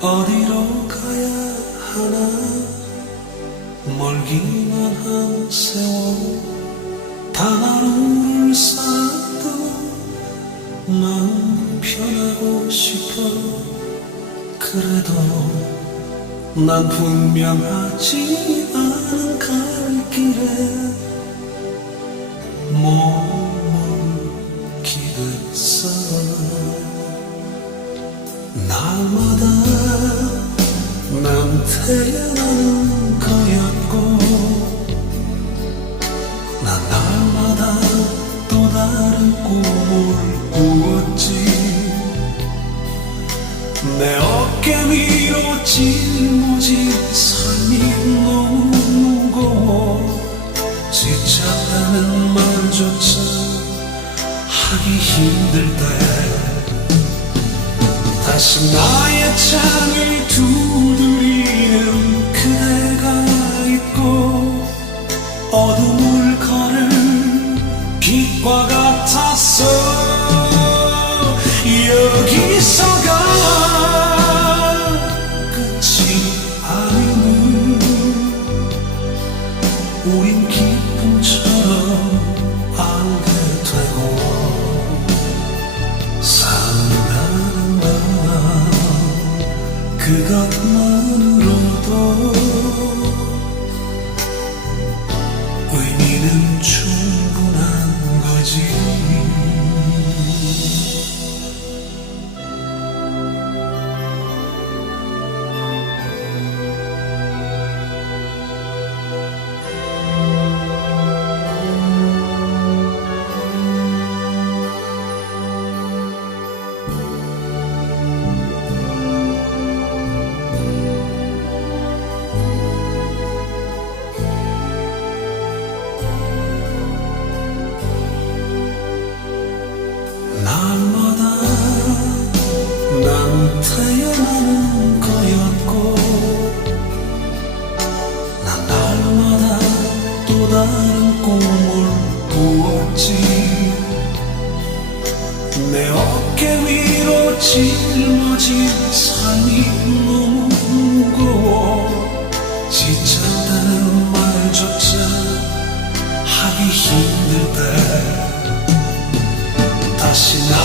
어디로 가야 하나? 멀기만 한 세월. 단 하루를 살아도 마음 편하고 싶어. 그래도 난 분명하지 않은 갈 길에 몸을 기댔어 날마다 난 태어나는 거였고 난 날마다 또 다른 꿈을 꾸었지. 내 어깨 위로 짊어진 삶이 너무 무거워 지쳤다는 말조차 하기 힘들 때 다시 나의 창을 두드리는 그대가 있고 어둠을 가를 빛과 같았어. 여기서가 끝이 아니니 우린 기쁨처럼 알게 그것만으로도 의미는 충분한 거지 난 태어나는 거였고 난 날마다 또 다른 꿈을 꾸었지. 내 어깨 위로 짊어진 삶이 무거워 지쳤다는 말조차 하기 힘들 때 다시 나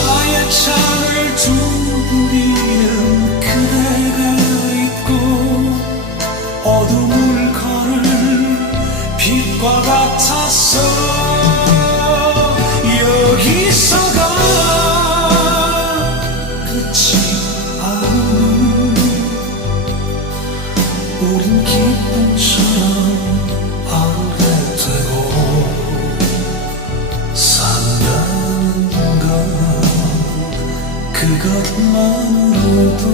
우린 기쁨처럼 알게 되고 산다는 것 그것만으로도